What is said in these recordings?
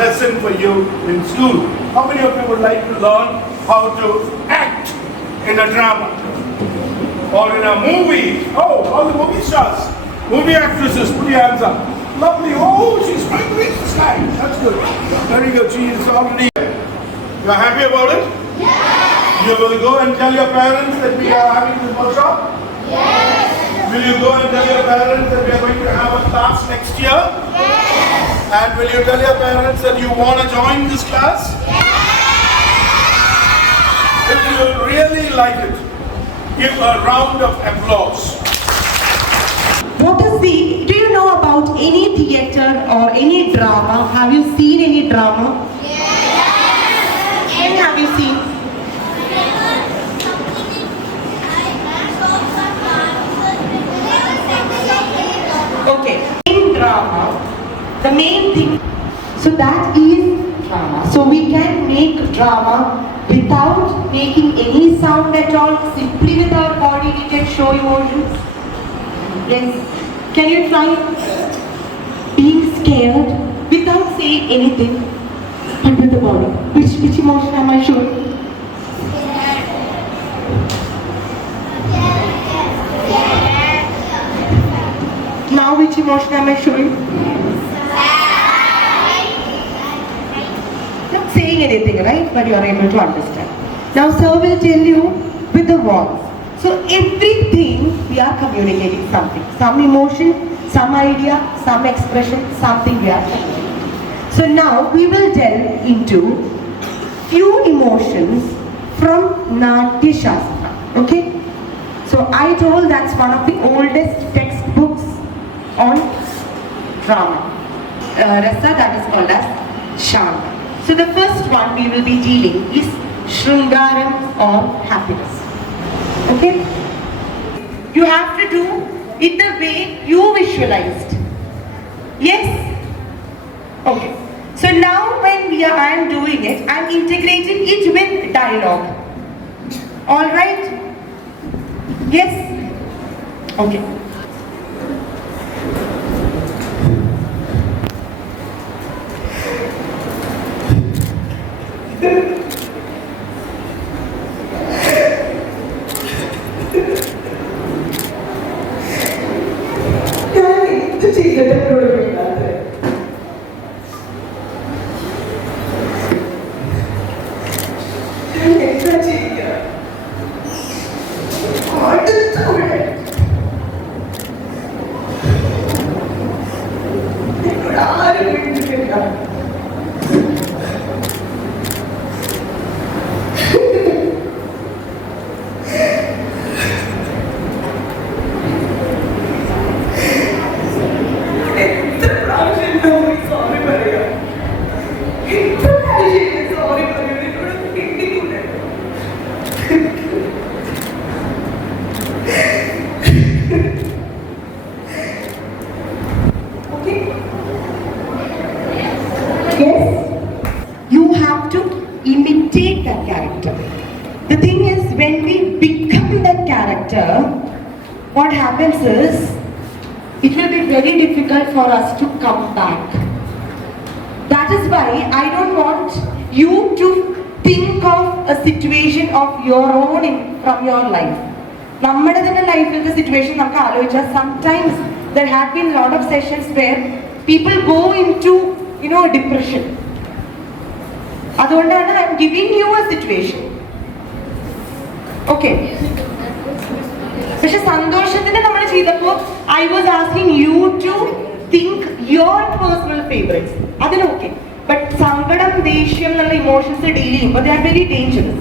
Lesson for you in school. How many of you would like to learn how to act in a drama or in a movie? Oh, all the movie stars, movie actresses, put your hands up. Lovely. Oh, she's trying to reach the sky. That's good. Very good. She is already. You are happy about it? Yes. You will go and tell your parents that we are having this workshop? Yes. Will you go and tell your parents that we are going to have a class next year? Yes. And will you tell your parents that you want to join this class? Yes. If you really like it, give a round of applause. What is do you know about any theatre or any drama? Have you seen any drama? Yes. When have you seen? Okay. In drama, the main thing, so that is drama. So we can make drama without making any sound at all, simply with our body we can show emotions. Yes. Can you try being scared without saying anything, but with the body? Which emotion am I showing? Now which emotion am I showing? Not saying anything, right? But you are able to understand. Now sir will tell you with the voice. So everything we are communicating something. Some emotion, some idea, some expression, something we are communicating. So now we will delve into few emotions from Natya Shastra. Okay? So I told that's one of the oldest textbooks on drama. Rasa, that is called as Shanta. So the first one we will be dealing is Shringaram or happiness. Okay? You have to do it the way you visualized. Yes? Okay. So now when I am doing it, I am integrating it with dialogue. Alright? Yes? Okay. You have to imitate that character. The thing is, when we become that character, what happens is, it will be very difficult for us to come back. That is why I don't want you to think of a situation of your own from your life. നമ്മുടെ തന്നെ ലൈഫിലത്തെ സിറ്റുവേഷൻ നമുക്ക് ആലോചിച്ചാൽ sometimes there have been a lot of sessions where people go into depression. അതുകൊണ്ടാണ് I am giving you a situation. Okay. പക്ഷെ സന്തോഷത്തിന് നമ്മൾ ചെയ്തപ്പോൾ I was asking you to think your personal favorites. അതിനൊക്കെ. But സങ്കടം, ദേഷ്യം എന്നുള്ള ഇമോഷൻസ് ഡീൽ ചെയ്യുമ്പോൾ they are very dangerous.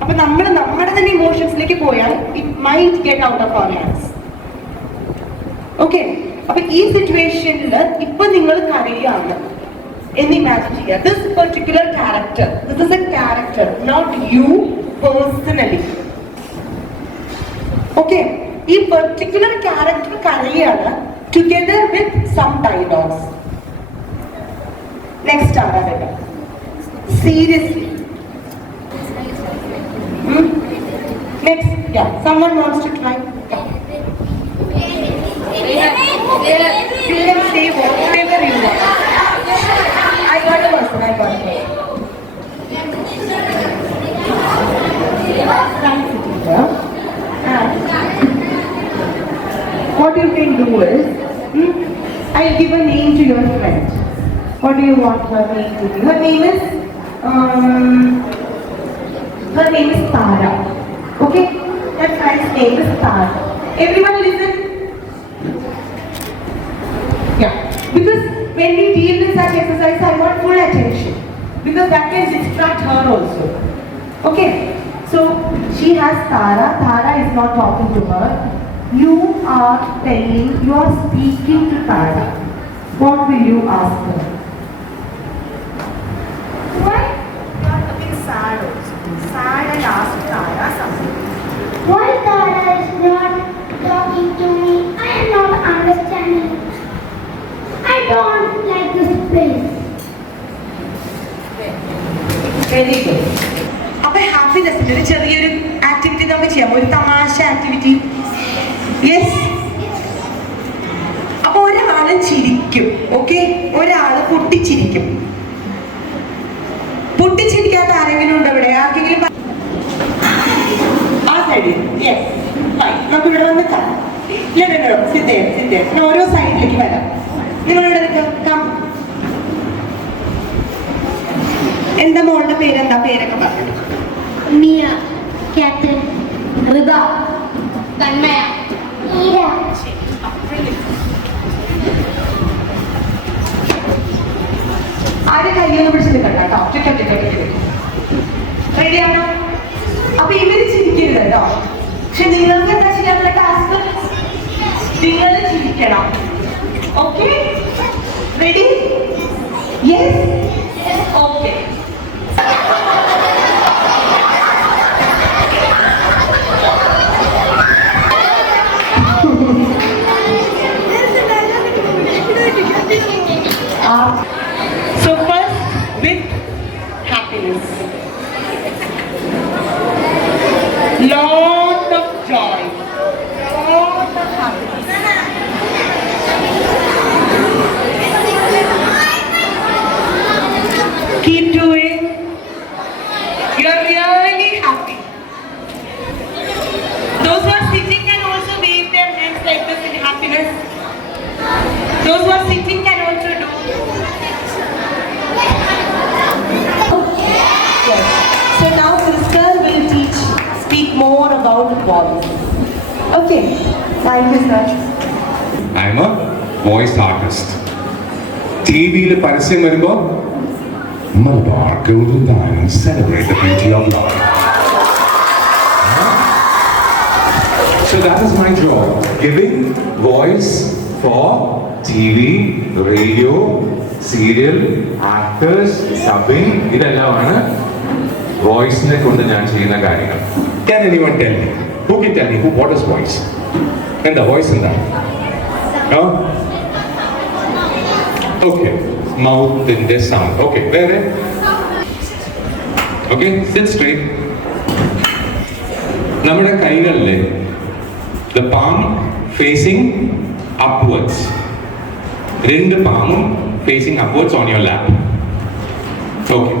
അപ്പൊ നമ്മൾ നമ്മുടെ തന്നെ ഇമോഷൻസിലേക്ക് പോയാൽ it might get out of our hands. Okay. അപ്പൊ ഈ സിറ്റുവേഷനിൽ ഇപ്പൊ നിങ്ങൾ കരയാണ് എന്ന് ഇമാജിൻ ചെയ്യുക. This particular character, this is a character, not you personally. Okay. ഈ particular character കരയാണ് together with some dialogues. Next ആരാണ്? Seriously. Next, yeah. Someone wants to try? Yeah. You can say whatever you want. I got it. And what you can do is, I'll give a name to your friend. What do you want her name to be? Her name is Tara. Okay? That friend's name is Tara. Everyone listen. Yeah. Because when we deal with such exercise, I want full attention. Because that can distract her also. Okay? So, she has Tara. Tara is not talking to her. You are speaking to Tara. What will you ask her? Why? You are a bit sad also. Sad and ask Tara something. Why Tara is not talking to me? I am not understanding. I don't like this place. Very good. അപ്പോൾ ഹാപ്പിനെസ്സിൻ്റെ ഒരു ചെറിയൊരു ആക്ടിവിറ്റി നമുക്ക് ചെയ്യാം, ഒരു തമാശ activity. Yes. അപ്പോൾ ഒരാൾ ചിരിക്കും, ഓക്കെ? ഒരാൾ പൊട്ടിച്ചിരിക്കും. പൊട്ടിച്ചിരിക്കാത്ത ആരെങ്കിലും ഉണ്ടോ ഇവിടെ? ആർക്കെങ്കിലും ആ സൈഡിൽ? യെസ്. നമുക്ക് ഇവിടെ വന്ന് സിദ്ധേ ഓരോ സൈഡിലേക്ക് വരാം. നിങ്ങളിവിടെ നിൽക്കാം. എന്താ മോളുടെ പേരെന്താ? പേരൊക്കെ പറഞ്ഞു. മിയ, ക്യാപ്റ്റൻ, ഹൃദ, തന്മയ, ഈര. ആരെ കയ്യൊന്ന് പിടിച്ചിട്ട് കേട്ടോ. റെഡിയാണോ? അപ്പൊ ഇവര് ചിരിക്കരുത് കേട്ടോ. പക്ഷെ നിങ്ങൾക്ക് എന്താ ചെയ്യാനുള്ള ടാസ്ക്? നിങ്ങൾ ചിരിക്കണം. Okay? Ready? Yes. Okay. So first with happiness. Lot of joy. Lot of happiness. Keep doing. You're really happy. Those who are sitting can also wave their hands like this in happiness. Those who are sitting can also do. Yes. So now Crystal will speak more about the voice. Okay. Thank you, sir. I'm a voice artist. TVയിൽ പരസ്യം വരുമ്പോൾ Malabar golden diamonds celebrate the beauty of life. So that is my job, giving voice for TV, radio, serial, actors, dubbing. ഇതെല്ലാമാണ് വോയിസിനെ കൊണ്ട് ഞാൻ ചെയ്യുന്ന കാര്യങ്ങൾ. Can anyone tell me? Who can tell me what is voice? എന്താ വോയിസ് എന്താ? No? Okay. മൗത്തിൻ്റെ sound. Okay. വേറെ? Okay. Sit straight. നമ്മുടെ കൈകളിലെ the palm facing upwards. രണ്ട് പാമും facing upwards on your lap. Okay.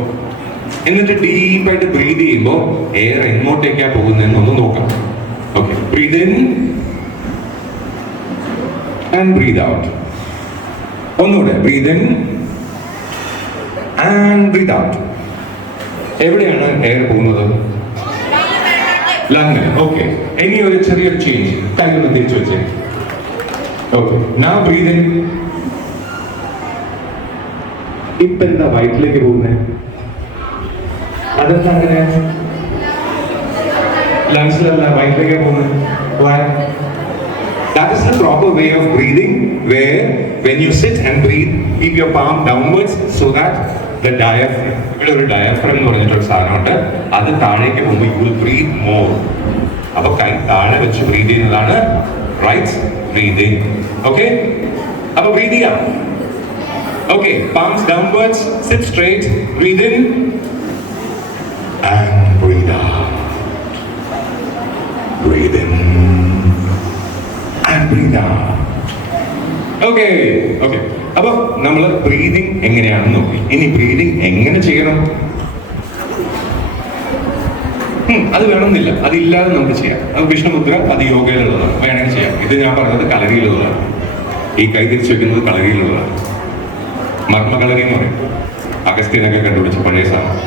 എന്നിട്ട് ഡീപ്പായിട്ട് ബ്രീത് ചെയ്യുമ്പോൾ എയർ എങ്ങോട്ടേക്കാണ് പോകുന്നതെന്ന് ഒന്ന് നോക്കാം. Okay. Breathe in and breathe out. ഒന്നുകൂടെ. Breathe in and breathe out. എവിടെയാണ് എയർ പോകുന്നത്? ലങ്. ഓക്കെ. ഇനി ഒരു ചെറിയൊരു ചേഞ്ച്. കൈ ഒന്ന് തിരിച്ചു വെച്ചേ. ഓക്കെ. Now breathe in. ഇപ്പൊ എന്താ വയറ്റിലേക്ക് പോകുന്നത്? അതെന്താ അങ്ങനെ? ലങ്സിലല്ല, വയറ്റിലേക്ക് പോകുന്നത്. Why? That is the proper way of breathing, where when you sit and breathe, keep your palm downwards so that the diaphragm, ഇവിടെ ഒരു diaphragm എന്ന് പറഞ്ഞിട്ടൊരു സാധനമുണ്ട്, അത് താഴേക്ക് പോകുമ്പോൾ you will breathe more. അപ്പോൾ കൈ താഴെ വെച്ച് ബ്രീത് ചെയ്യുന്നതാണ് റൈറ്റ് ബ്രീതിങ്. ഓക്കെ? അപ്പോൾ ബ്രീത് ചെയ്യാം. Okay. palms downwards, sit straight, breathe in and breathe out. Breathe in and breathe out. Okay okay. അപ്പൊ നമ്മൾ ബ്രീതിങ് എങ്ങനെയാണെന്ന് നോക്കി. ഇനി ബ്രീതിങ് എങ്ങനെ ചെയ്യണം? അത് വേണമെന്നില്ല, അതില്ലാതെ നമുക്ക് ചെയ്യാം. അത് വിഷ്ണുമുദ്ര, അത് യോഗയിലുള്ളതാണ്, വേണമെങ്കിൽ ചെയ്യാം. ഇത് ഞാൻ പറഞ്ഞത് കളരിയിലുള്ളതാണ്. ഈ കൈ തിരിച്ചു വെക്കുന്നത് കളരിയിലുള്ളതാണ്. മർമ്മകളരി എന്ന് പറയും. അഗസ്ത്യനൊക്കെ കണ്ടുപിടിച്ച പഴയ സാധനം.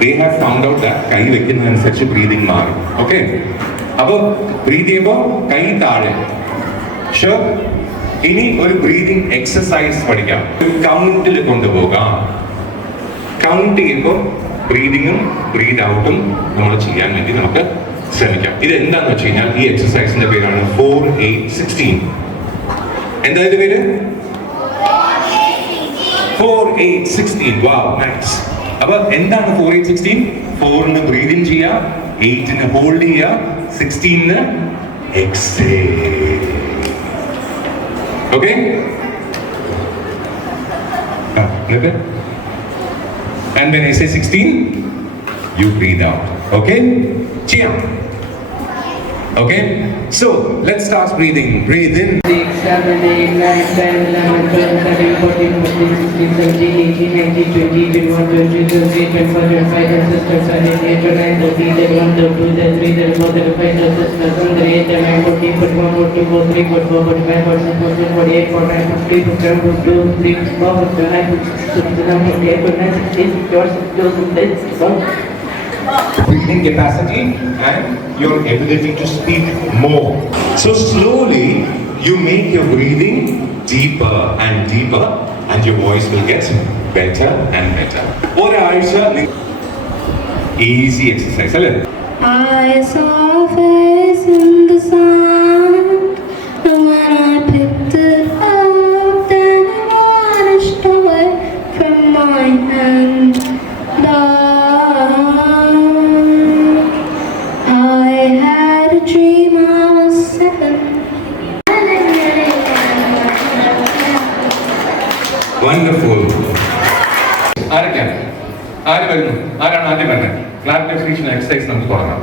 They have found out that കൈ വെക്കുന്നതനുസരിച്ച് ബ്രീതിങ് മാറി. ഓക്കെ, അപ്പൊ ബ്രീത് ചെയ്യുമ്പോൾ കൈ താഴെ. ഷുവർ. ഇനി ഒരു ബ്രീതിങ് എക്സസൈസ് പഠിക്കാം. കൗണ്ടിൽ കൊണ്ടുപോകാം. കൗണ്ട് ചെയ്യുമ്പോൾ ബ്രീതിങ്ങും ബ്രീത് ഔട്ടും നമ്മൾ ചെയ്യാൻ വേണ്ടി നമുക്ക് ശ്രമിക്കാം. ഇത് എന്താന്ന് വെച്ച് കഴിഞ്ഞാൽ ഈ എക്സസൈസിന്റെ പേരാണ് 4-8-16. എന്താ ഇത് പേര്? 4-8-16. Wow, nice. അപ്പൊ എന്താണ് 4-8-16? 4ന് ബ്രീതിങ് ചെയ്യുക, 8ന് ഹോൾഡ് ചെയ്യുക, 16ന് exhale. Okay? And when I say 16, you breathe out. Okay? Cheer. Okay? So, let's start breathing. Breathe in. 6, 7, 8, 9, 10, 11, 12, 13, 14, 15, 16, 17, 18, 19, 20, 21, 22, 23, 24, 25, 26, 27, 28, 29, 30, 31, 32, 33, 34, 35, 36, 38, 39, 40, 41, 42, 43, 44, 45, 46, 47, 48, 49, 50, 51, 52, 53, 54, 59, 56, 57, 58, 59, 60, 61, 62, Breathing capacity and your ability to speak more. So slowly you make your breathing deeper and deeper and your voice will get better and better. Easy exercise. I saw a face in the sun, and when I picked it up, then it vanished away from my hand. I had a dream I was 7. Wonderful. ആരൊക്കെയാണ്? ആര് വരുന്നു? ആരാണ് ആദ്യം വരുന്നത്? Clarity of സ്പീച്ചിന് എക്സസൈസ് നമുക്ക് തുടങ്ങാം.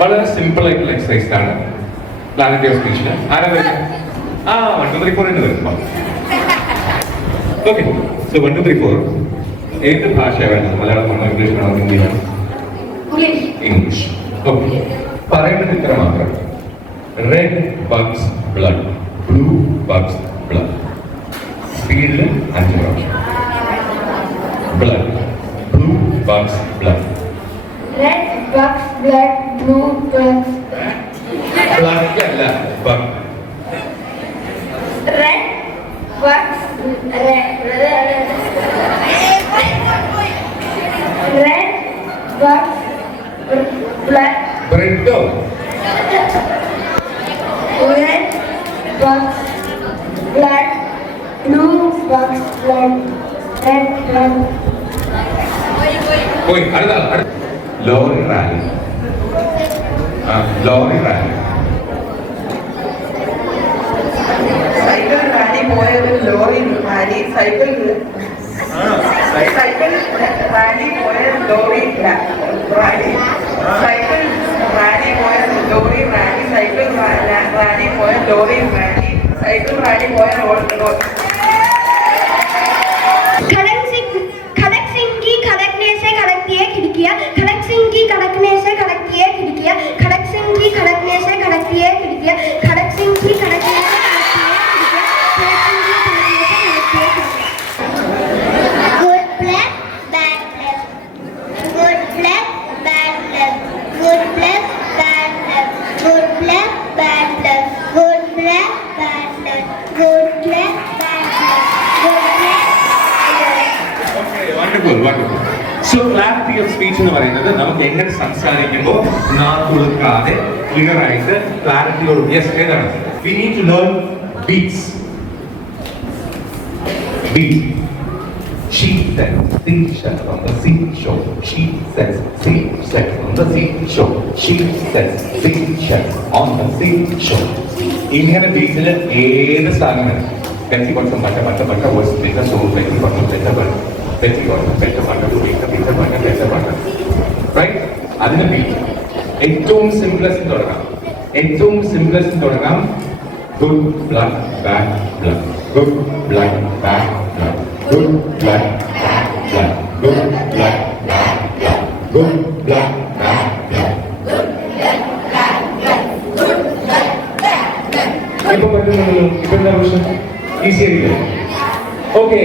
വളരെ സിമ്പിൾ ആയിട്ടുള്ള എക്സസൈസ് ആണ് ക്ലാരിറ്റി ഓഫ് സ്പീച്ചിന്. ആരാ വരുന്നത്? 1, 2, 3, 4 എന്ന് വരുന്നു. ഓക്കെ, സോ 1, 2, 3, 4 ഏത് ഭാഷയാണ് വേണ്ടത്? മലയാളമാണോ, ഇംഗ്ലീഷാണോ, ഹിന്ദിയാണോ? ഇംഗ്ലീഷ്. ഓക്കെ, പറയേണ്ടത് ഇത്ര മാത്രം. Red bugs blood, blue bugs blood. സ്പീഡിൽ 5 പ്രാവശ്യം. Blood, blue bugs blood. Red bugs blood, blue bugs. Blood അല്ല, bug. Red bugs, red bugs blood. ബ്രെഡോ? Red bugs blood, blue bugs blood, red blood. പോയി അടുത്ത lorry rally. Lorry rally. Cycle rally പോയ ഒരു lorry rally, cycle rally പോയ lorry rally, cycle rally പോയ lorry rally, cycle rally പോയ lorry rally, cycle rally പോയ റോഡ്. खड़क सिंह की खड़कने से खड़कती है खिड़कियाँ, खड़क सिंह की खड़कने से खड़कती है खिड़कियाँ, खड़क सिंह की खड़कने से खड़कती है खिड़कियाँ, खड़क सिंह की खड़कने से Good black, bad left. Good black, bad left. Good black, bad left. Good black, bad left. Good black, bad left. Good black, bad left. Good black. Wonderful wonderful. So clarity of speech എന്ന് പറയുന്നത് നമുക്ക് എങ്ങനെ സംസാരിക്കുമ്പോൾ നാക്കുളുക്കാതെ clear ആയിട്ട് ക്ലാരിറ്റിയോട്. Yes, ഏതാണ്? We need to learn beats. Beat. She says, seashell on the seashore. She says, seashell on the seashore. She says, seashell on the seashore. ഇങ്ങനെ ബീച്ചിൽ ഏത് സ്ഥാനമാണ്? Betty got some butter was bigger, so Betty got some better butter. Betty got some better butter to make a better butter. Right? അതിന് ബീറ്റ് ഏറ്റവും സിംപ്ലസ്റ്റ് തുടങ്ങാം. Good blood, bad blood. Good blood, bad blood. Good blood, bad blood. Good blood, bad blood. Good blood, bad blood. ഇപ്പൊ പറ്റുന്നുണ്ടല്ലോ. ഇപ്പൊ എന്താ പ്രശ്നം? ഈസി ആയില്ലേ? Okay.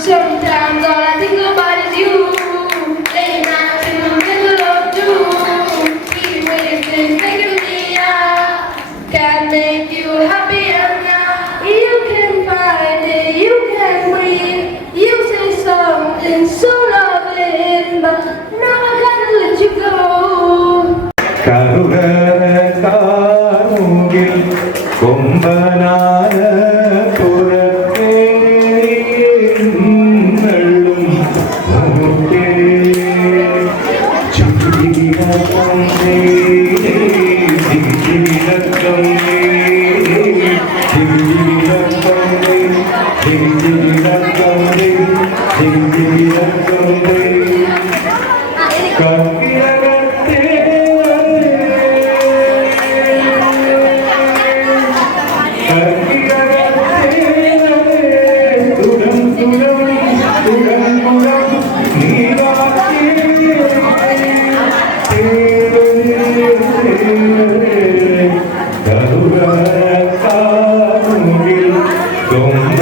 Sometimes all I think about is you. Late nights in the middle of June. Heat waves been taking me out. Can't make you happier now. You can find it, you can breathe. You say something so loving, but now I gotta let you go. കറുകരക്കാർമുകിൽ കൊമ്പനാന പുറത്തേഴും നമുക്കേ ചുറ്റിവിളക്കം ജീവിതക്കം Don't